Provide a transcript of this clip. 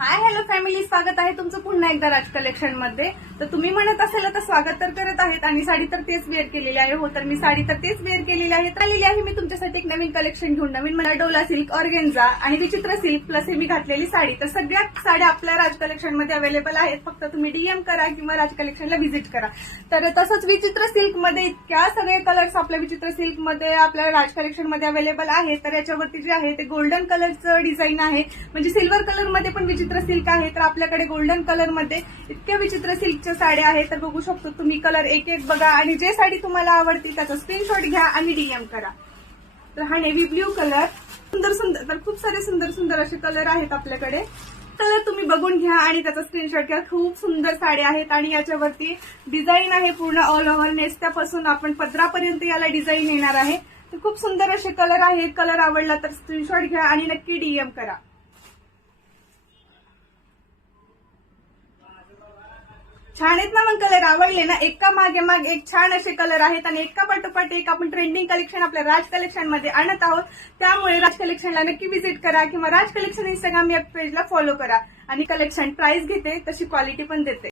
Hi hello family, स्वागत आहे तुमचं पुन्हा एकदा राज कलेक्शन मध्ये. तर तुम्ही म्हणत असेल तर स्वागत तर करत आहेत आणि साडी तर तेच वेअर केलेली आहे. हो, तर मी साडी तर तेच वेअर केलेली आहे. तर आलेली आहे मी तुमच्यासाठी एक नवीन कलेक्शन घेऊन. नवीन मला डोला सिल्क, ऑर्गेन्झा आणि विचित्र सिल्क प्लस हे मी घातलेली साडी. तर सगळ्या साड्या आपल्या राज कलेक्शन मध्ये अवेलेबल आहेत. फक्त तुम्ही डीएम करा किंवा राज कलेक्शनला व्हिजिट करा. तर तसंच विचित्र सिल्क मध्ये इतक्या सगळे कलर्स आपल्या विचित्र सिल्क मध्ये आपल्या राज कलेक्शन मध्ये अवेलेबल आहे. तर याच्यावरती जे आहे ते गोल्डन कलरचं डिझाईन आहे, म्हणजे सिल्वर कलर मध्ये पण विचित्र सिल्क आहे. तर आपल्याकडे गोल्डन कलर मध्ये इतक्या विचित्र सिल्कच्या साड्या आहेत. तर बघू शकतो तुम्ही, कलर एक एक बघा आणि जे साडी तुम्हाला आवडती त्याचा स्क्रीनशॉट घ्या आणि डीएम करा. तर हा नेव्ही ब्ल्यू कलर, सुंदर सुंदर, तर खूप सारे सुंदर सुंदर असे कलर आहेत आपल्याकडे. कलर तुम्ही बघून घ्या आणि त्याचा स्क्रीनशॉट घ्या. खूप सुंदर साड्या आहेत आणि याच्यावरती डिझाईन आहे पूर्ण ऑल ओव्हर. नेस्त्यापासून आपण पदरापर्यंत याला डिझाईन येणार आहे. तर खूप सुंदर असे कलर आहेत. कलर आवडला तर स्क्रीनशॉट घ्या आणि नक्की डीएम करा. छान आहेत ना मग कलर? आवडले ना? एका मागे माग एक छान असे कलर आहेत आणि एका पाठोपाठ एक आपण ट्रेंडिंग कलेक्शन आपल्या राज कलेक्शन मध्ये आणत आहोत. त्यामुळे राज कलेक्शनला नक्की व्हिजिट करा किंवा राज कलेक्शन इंस्टाग्राम या पेजला फॉलो करा. आणि कलेक्शन प्राइस घेते तशी क्वालिटी पण देते.